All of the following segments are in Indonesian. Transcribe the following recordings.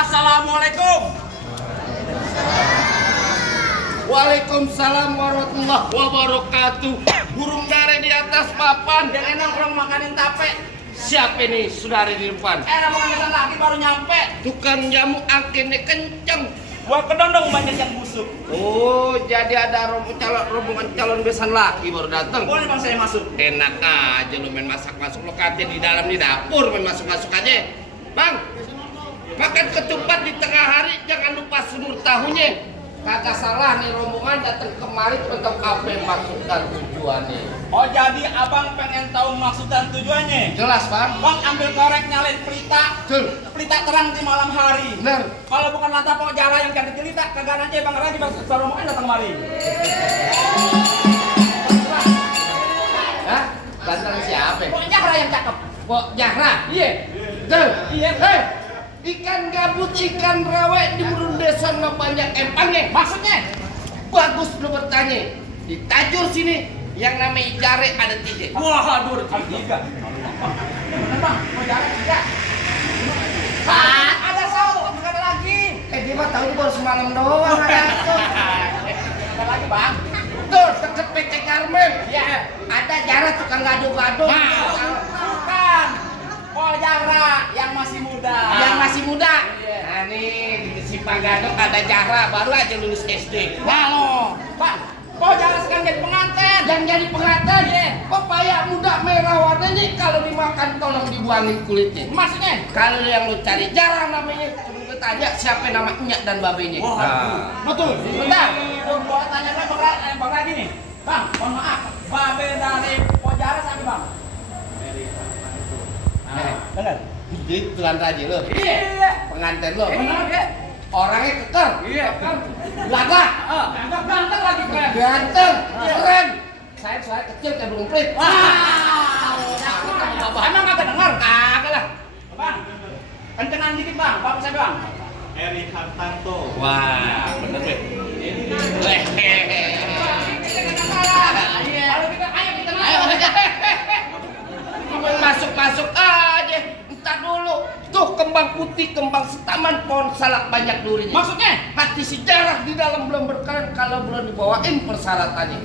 Assalamualaikum. Waalaikumsalam warahmatullahi wabarakatuh. Burung dare di atas papan, Jangan nongkrong makanin tape. siapa ini saudari di depan? Rombongan lagi baru nyampe. Tukang jamu angkinnya kenceng. Gua kedondong banyak yang busuk. Oh, jadi ada rombongan calon besan laki baru datang. Boleh bang saya masuk? Enak aja lu main masak-masuk, lo katanya di dalam di dapur main masuk-masuk aja. Bang, makan ketupat di tengah hari jangan lupa semur tahunya. Kagak salah nih rombongan datang kemari untuk apa yang maksud dan tujuannya. Oh jadi abang pengen tahu maksud dan tujuannya? Jelas bang? Bang ambil korek nyalain pelita. Betul. Pelita terang di malam hari. Bener. Kalau bukan lantaran pokok jara yang cantik jelita, kagak nanti bang Raji bang rombongan datang kemari. Hah? Ganteng siapa? Pokok jara yang cakep. Pok Jahra? Iya. Betul. Iya. Ikan gabut, ikan rawe di burung desa nggak banyak empangnya. Maksudnya? Bagus lu bertanya. Di tajur sini yang namanya jare ada 3. Wah, aduh, ada 3. Bener bang, mau jara 3. Ada 1, nggak ada lagi. Dia mah tahu baru semalam doang ada tuh. Ada lagi bang. Tuh, deket PT Carmen. Iya. Ada jara tukang gado-gado. Bukan. Oh jara yang masih muda. Yang masih muda. Iya. Nah nih, di Simpang Gadok ada jara baru aja lulus SD. Halo, bang. Oh jara sekarang jadi pengantin. Yang jadi pengantin, Iya. pepaya muda merah warnanya kalau dimakan tolong dibuangin kulitnya. Maksudnya? Kalau yang lu cari jarang namanya, coba gue tanya siapa nama Enyak dan babenya. Betul. Bentar. Gua tanya dulu bang lagi nih. Bang, mohon maaf. Babe dari Pojara siapa bang? Dengar. Jadi tuan raji lo, Iya. pengantin lo, Iya. orangnya keker, Iya. gagah, Ganteng lagi keren. ganteng, keren. Saya kecil kayak burung pelit. Emang kagak dengar? Kagak lah. Bang, kencengan dikit bang. Bapak saya bang. Eri Hartanto. Wah, bener deh. Kalau kita, ayo kita Masuk aja. Entar dulu. Tuh kembang putih, kembang setaman, pohon salak banyak durinya. Maksudnya? Hati sejarah di dalam belum berkeren kalau belum dibawain persyaratannya.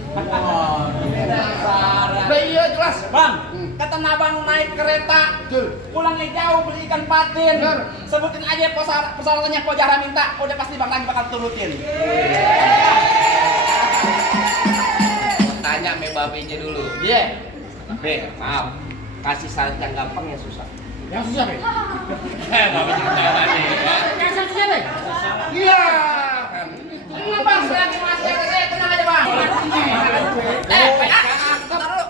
Nah, iya jelas. Bang, kata nabang naik kereta, Betul. pulangnya jauh beli ikan patin. Bener. Sebutin aja persyaratannya Pojara minta, udah pasti bang lagi bakal turutin. Tanya sama babenya dulu. Iya. Maaf. Kasih syarat yang gampang ya susah. Yang susah nih. Babenya ketawa nih. Yang susah nih. Iya. Tenang bang, selagi masih ada saya tenang aja bang. Bentar dulu.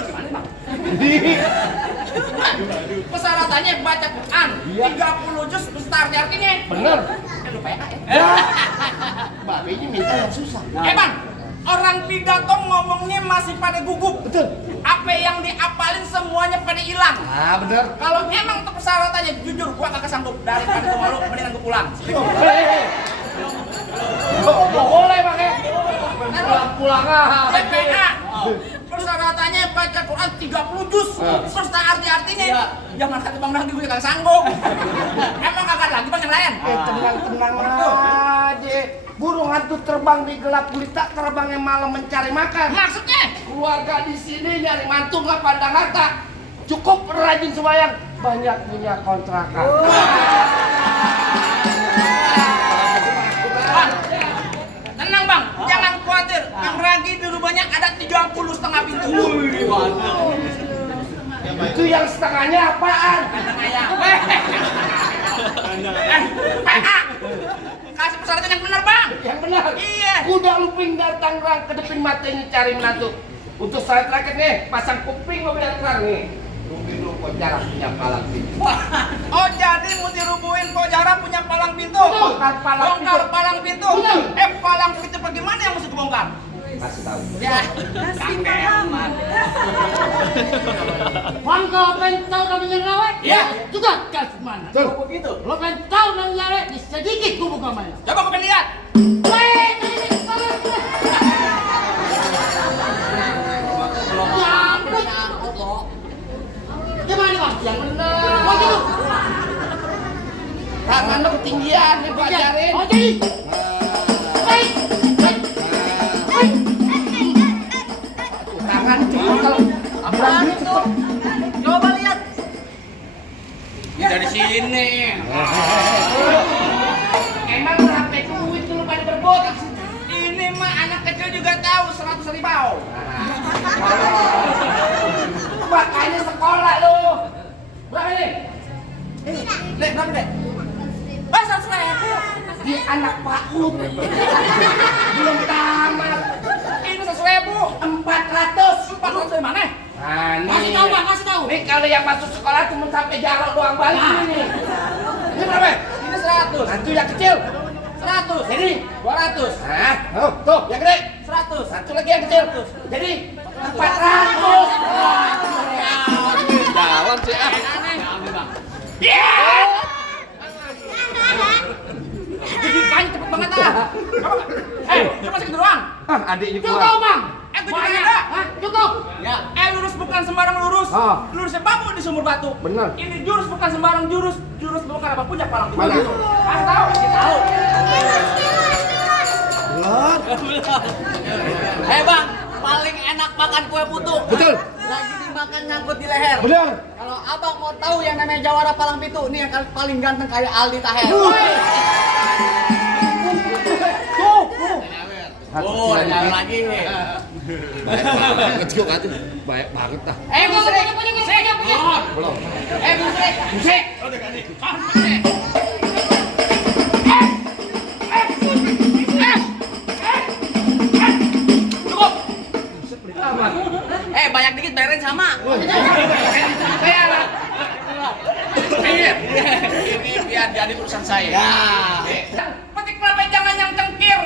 Gimana bang? Persyaratannya baca Quran 30 juz beserta artinya. Bener. Lupa ya. Babenya minta yang susah. Bang, orang pidato ngomongnya masih pada gugup. Betul. Apa yang diapalin semuanya pada hilang. Ah bener. Kalau emang itu persyaratannya jujur gua kagak sanggup daripada gua malu mendingan gua pulang. Boleh bang ya. Pulang ah. TPA. Persyaratannya baca Quran 30 juz serta arti-artinya. Jangan kata Bang lagi gue kagak sanggup. Emang kagak lagi Bang yang lain? Tenang aja. Burung hantu terbang di gelap gulita, terbangnya malam mencari makan. Maksudnya? Keluarga di sini nyari mantu nggak pandang harta. Cukup rajin sembahyang, banyak punya kontrakan. Bang, tenang Bang, jangan khawatir. Bang Ragi di rumahnya ada 30 setengah pintu. Itu yang setengahnya apaan? PA. Kasih persyaratan yang benar Bang. Yang benar. Iya. Kuda luping datang rang kedepin matanya cari menantu. Untuk saya terakhir nih, pasang kuping mobil terang nih. Rugi lu kok jarang punya palang pintu. Oh jadi mau dirubuhin Pojara punya palang pintu? Bongkar palang pintu. Bongkar palang pintu? Betul. Palang pintu bagaimana yang mesti dibongkar? Kasih tahu. Ya, Kasih paham. Bang, kalau pengen tahu namanya rawe, Iya. juga kasih mana? Betul. oh, begitu. Lo pengen tahu namanya rawe, di sedikit gue buka mainan. Coba kau pengen lihat. Weh, ini banget. Nyambut lo. Gimana bang? Yang benar. Oh gitu. Tangan Tangan lo ketinggian nih pelajarin. Oh jadi. Baik. Baik. Baik. Tangan cepet kalau Apaan itu? Coba lihat. Dari sini. emang berapa duit lu pada berbot? Ini mah anak kecil juga tahu 100 ribu. Makanya sekolah lu. Berapa nih? Dek, berapa dek? Oh, 100 ribu. Dia anak PAUD. Belum tamat. Ini 100 ribu. 400. 400 dari mana? Nah, Kasih tahu Bang, kasih tahu. Nih kalau yang masuk sekolah cuma sampai jalan doang balik ini. Ini berapa? Ini 100. Satu yang kecil. 100. Jadi 200. nah, tuh yang gede. 100. Satu lagi yang kecil. Jadi 400. Jalan sih ah. Jadi kan cepet banget ah. Cuma segitu doang. Ah, adiknya Cukup keluar. Bang. Gue juga ada. Hah? Cukup. Ya. Lurus bukan sembarang lurus. Ah. Lurusnya babu di sumur batu. Bener. Ini jurus bukan sembarang jurus. Jurus bukan apa punya palang di Mana? batu. Kasih tahu, kasih tahu. Bang, paling enak makan kue putu. Betul. Lagi dimakan nyangkut di leher. Bener. Kalau abang mau tahu yang namanya jawara palang pintu, nih yang paling ganteng kayak Aldi Taher. Oh, Jangan lagi. kecil banget. Banyak banget dah. Busrik. Punya. Belum. Busrik. Busrik. Cukup. Banyak dikit bayarin sama. Ini biar jadi urusan saya. Petik kelapa jangan yang cengkir.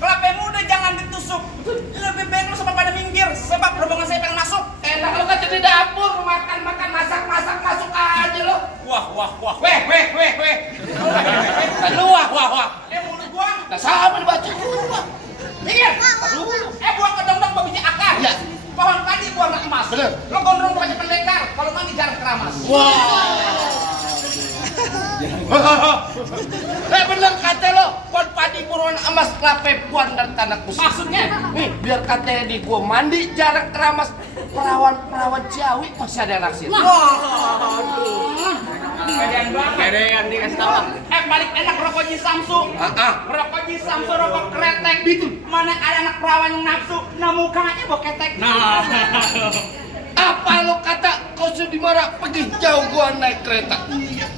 Kelapa muda jangan ditusuk. Lebih baik lu sama pada minggir. Sebab rombongan saya pengen masuk. Enak lu kan di dapur makan masak masuk aja lo. Wah. Weh. Lu wah. Mulut gua. Nah, sama dibaca. Minggir. Buang ke dong babiji akar. Iya. Pohon padi buang emas. Bener. Lo gondrong banyak pendekar. Kalau mandi jarang keramas. Bener kata lo, pohon padi buruan emas kelapa buan dan tanah kusir. Maksudnya? Nih, biar katanya di gua mandi jarang keramas, perawan Ciawi masih ada yang naksir. Gedean banget. Gedean dikasih tahu. Paling enak rokok Ji Samsu. Rokok Ji Samsu, rokok kretek. Mana ada anak perawan yang nafsu, nah mukanya boketek. Apa lo kata kau sudah dimarah pergi jauh gua naik kereta.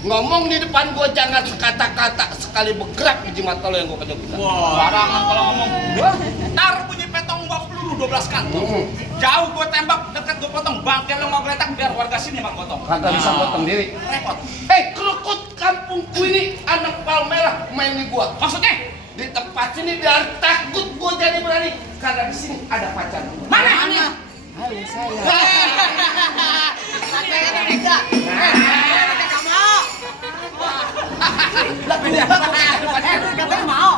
Ngomong di depan gua jangan sekata-kata, sekali bergerak biji mata lo yang gua kejepit. Barangan kalau ngomong. Ntar bunyi petong bawa peluru 12 kantong. Jauh gua tembak, dekat gua potong. Bangke lo mau geletak biar warga sini mak potong. Kata bisa potong diri. Repot. Kerukut kampungku ini anak palmerah main di gua. Maksudnya? Di tempat sini biar takut gua jadi berani karena di sini ada pacar. Mana? Halo saya. Katanya mau.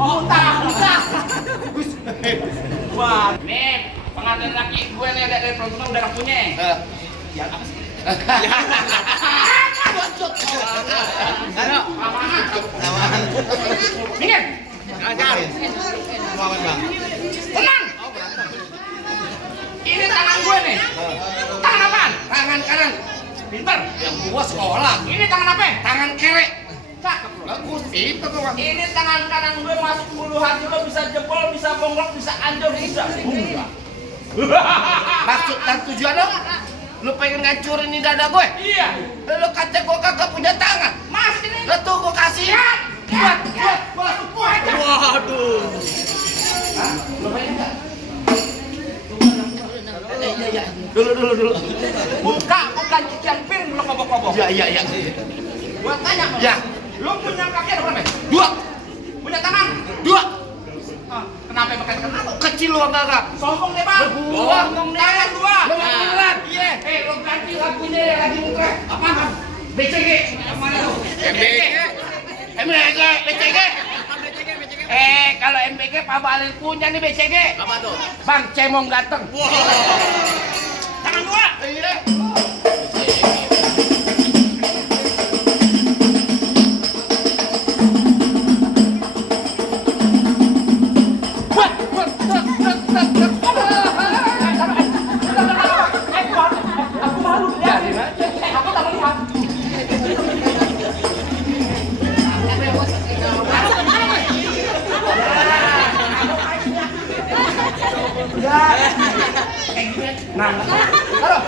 Muntah. Wah, nih pengantin laki gue nih dari perempuan udah punya. Ya apa sih? Minggir. Tenang. Ini tangan gue nih. Tangan apaan? Tangan kanan. Pinter. Yang gua sekolah. Ini tangan apa? Tangan kere. Cakep lu. Bagus itu tuh Bang. Ini tangan kanan gue masuk bulu hati lo bisa jebol, bisa bonggok, bisa anjol, bisa. Maksud dan tujuan lo? Lu pengen ngancurin ini dada gue? Iya. Lu kata gue kagak punya tangan. Mas ini. Lu tuh gue kasih. Buat. Waduh. Lu pengen enggak? Iya. Dulu. Buka, bukan cucian piring belum kobok-kobok. Iya. Gua tanya sama Ya. lu punya kaki ada berapa? 2. Punya tangan? 2. Kenapa pakai tangan? Kecil lu enggak. Sombong deh bang. Sombong deh. Tangan 2. Lu beneran. Iya. Lu ganti lagunya yang lagi mukrek. Apa? BCG. Yang mana lu? MBG. BCG. Kalau MBG Pak Balil punya nih BCG. Apa tuh? Bang Cemong ganteng. Tangan 2. Iya. Nah, taruh.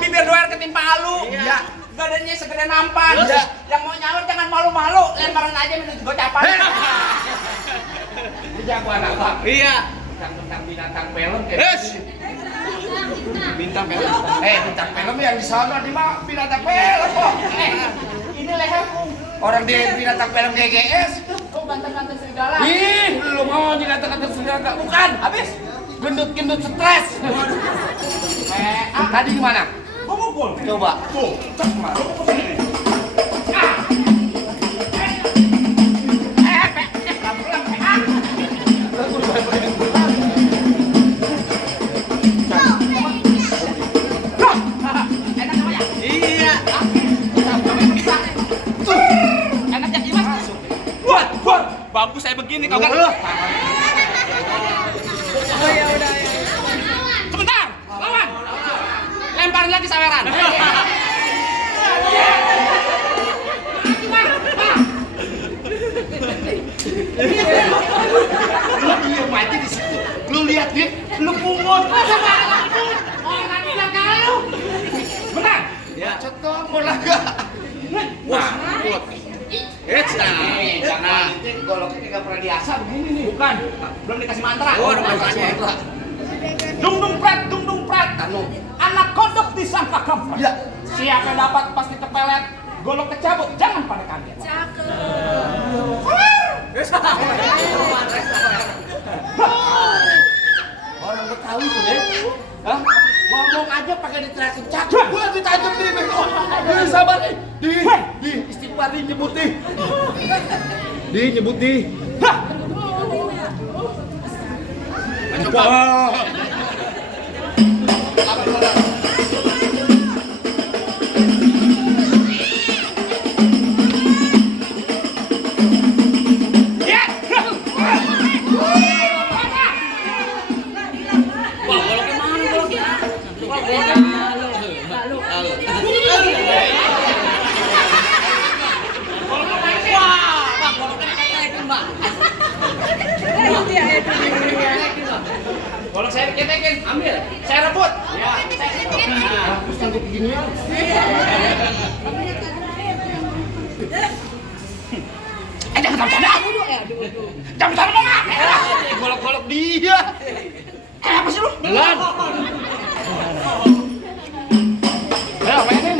Bibir doer ketimpa alu. Iya. Badannya segede nampan. Iya. Yang mau nyawer jangan malu-malu, lemparan aja minum gocapan. Ini jagoan apa? Iya. Tentang binatang film kayak Yes. gini. Bintang film. Bintang film yang di sana di mana binatang film kok. Ini leherku. Orang di binatang film GGS. Kau ganteng-ganteng serigala. Ih, lu mau jadi kata-kata serigala? Bukan. Habis. Gendut-gendut stres. Tadi di mana? Gua mukul. Coba. Tuh, cek mah. Lu mukul sini. Iya. Enaknya gimana? Buat. Bagus saya begini kau kan. Sebentar, lawan. Lemparin lagi saweran. Lu diam aja di situ. Lu lihat dia, lu pungut. Orang bilang kalau. Benar? Ya. Cetong olahraga. Wah, Jangan. Golok ini nggak pernah diasah begini nih. bukan. Belum dikasih mantra. Oh, ada mantranya. Dung dung pret. Anu. Anak kodok disangka kampret. Ya. Siapa yang dapat pasti kepelet. Golok kecabut, jangan pada kaget. Orang Betawi tuh deh. Hah? Ngomong aja pakai diterakin cakep. Gua ditajam di bego. Sabar nih. Di istighfar di nyebut di. Di nyebut di. Hah. Coba. Golok saya diketekin, ambil. Saya rebut. Ya. Terus nanti begini ya. Jangan bercanda. Jangan bercanda mau nggak? Golok-golok dia. Apa sih lu? Belan. Ayo mainin.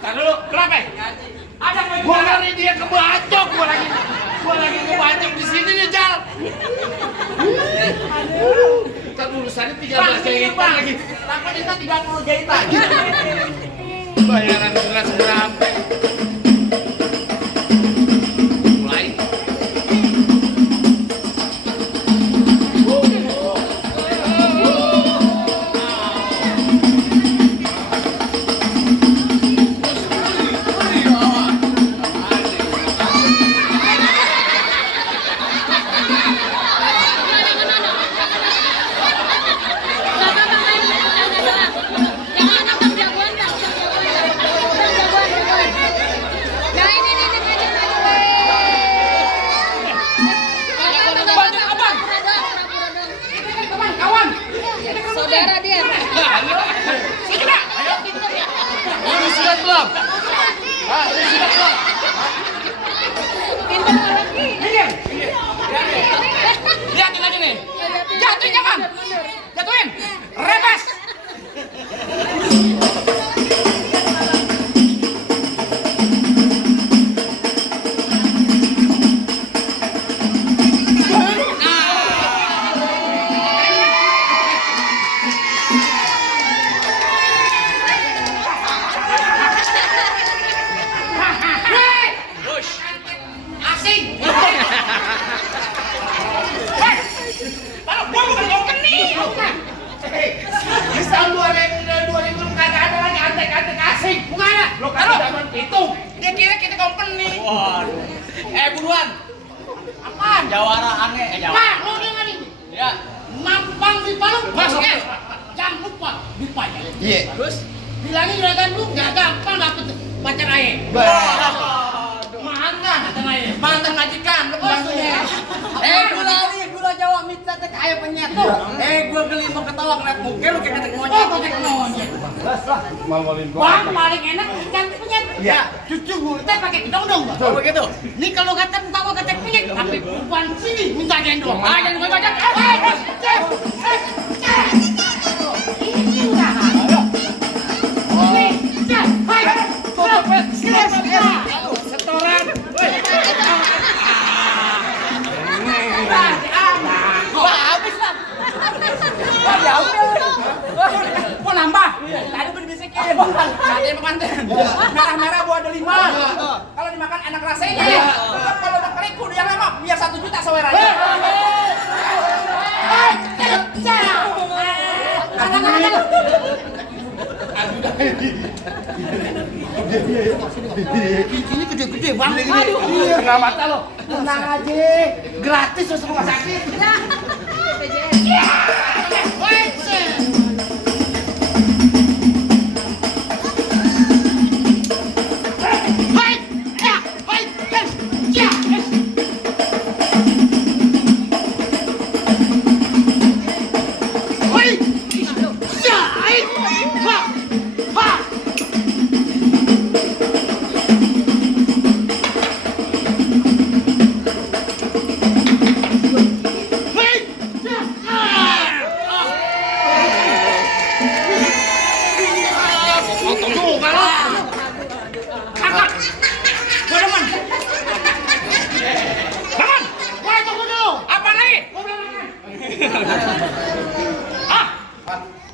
Tar dulu. Kenapa? Ada yang mau Gua ikut? lari dia kebacok, gua lagi kebacok di sini nih, Jal. Kan urusannya 13 jahitan lagi. Takut kita 30 jahitan. Bayaran beras berapa? Mulai. Saudara dia. Udah siap belum? Ah, udah siap belum? Pintar lagi. Lihatin lagi nih. Jatuhin jangan. Jatuhin. Rebes. Asing. Kalau gua bukan kompeni. Di tahun 2000 lu kagak ada lagi antek-antek asing. Bukan ada. Lu kagak zaman itu. Dia kira kita kompeni. Waduh. Buruan. Apaan? Jawara aneh. Pak, lu dengerin. Ya. Mampang di Palu. Masuk ya. jangan lupa ya. Iya. Terus bilangin juragan lu nggak gampang dapet pacar aye. Mahal kan pacar aye? Mantan majikan, lu bantunya. Gula Jawa minta teh kayak penyet tuh. Gua geli mau ketawa ngeliat muka lu kayak ketek monyet. Pakai monyet. Malin Bang paling enak ganti penyet. Iya. Cucu gue teh pakai kedong-dong. Oh begitu. Nih kalau kata muka gua ketek penyet, tapi perempuan sini minta gendong. Jangan gue baca. Ini udah. Setoran. Habis lah. Ya udah. Mau nambah? Tadi gue dibisikin. Ada yang mantan. Merah-merah buah ada 5. Kalau dimakan enak rasanya. Kalau udah kering kudu yang lama biar 1 juta saweranya. Ini gede-gede bang. Tengah mata lo. Tenang aja. Gratis terus rumah sakit.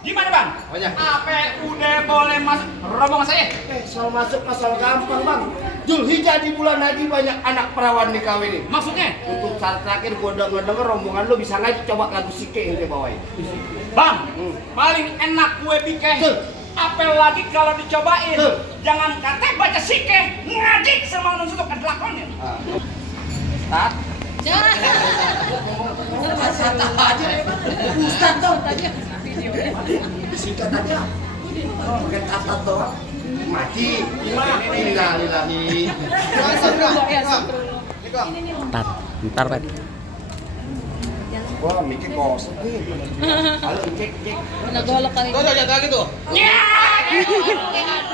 Gimana bang? Apa udah boleh masuk rombongan saya? Soal masuk masalah gampang bang. Julhijjah di bulan haji banyak anak perawan dikawinin. Maksudnya? Untuk saat terakhir gua denger rombongan lu bisa ngaji coba lagu Sike yang dia bawain. Bang, paling enak kue bikin. Betul. Apel lagi kalau dicobain. Betul. Jangan kata baca sike, ngaji sama nunjuk ke lakonnya. Tat. Ustaz dong tadi. Disingkat aja. Pakai tatat doang. Mati. Innalillahi. Ntar Pak. Wah, mikir kosong. Halo, cek. Nagolok kali. Tuh, jatuh lagi tuh.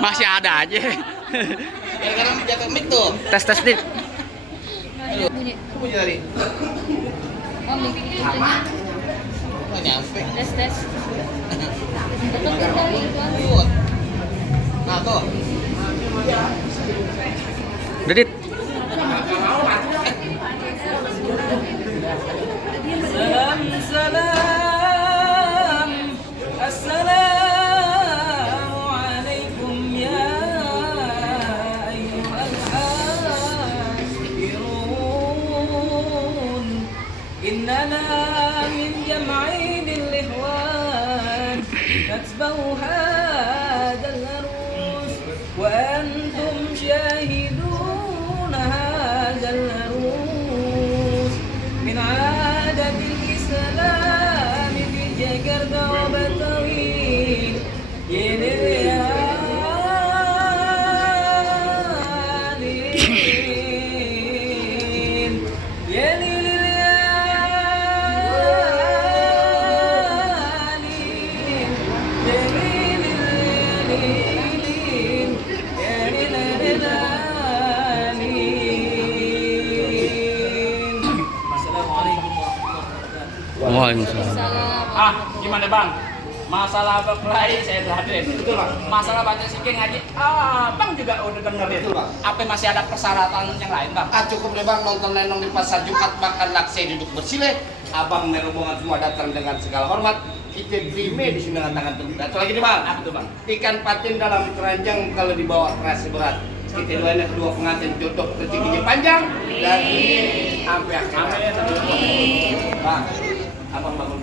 Masih ada aja. Gara-gara jatuh mic tuh. Tes nih. Bunyi. Punya tadi. Oh, mungkin Sama. Nggak nyampe. tes. Betul kali, Bang. Nah, tuh. Dedit. Salam, assalamualaikum ya ayyuhal hafirun. Innana min jam'in al-ihwan natba'u hadal arus wa antum shahidun hadal arus min adatil السلام في جاكرتا وبطويل Ah, gimana bang? Masalah berkelahi saya perhatiin. Betul bang. Masalah baca sike ngaji, bang juga udah dengerin. Betul, Bang. Apa masih ada persyaratan yang lain bang? Cukup deh bang nonton lenong di pasar Jumat makan lakse duduk bersile. Abang rombongan semua datang dengan segala hormat. Kita terima di sini dengan tangan terbuka. Satu lagi nih bang. Apa tuh bang? Ikan patin dalam keranjang kalau dibawa kerasa berat. Kita doain kedua pengantin jodoh rezekinya panjang dan sampai akhir. Amin. Bang, abang bangun.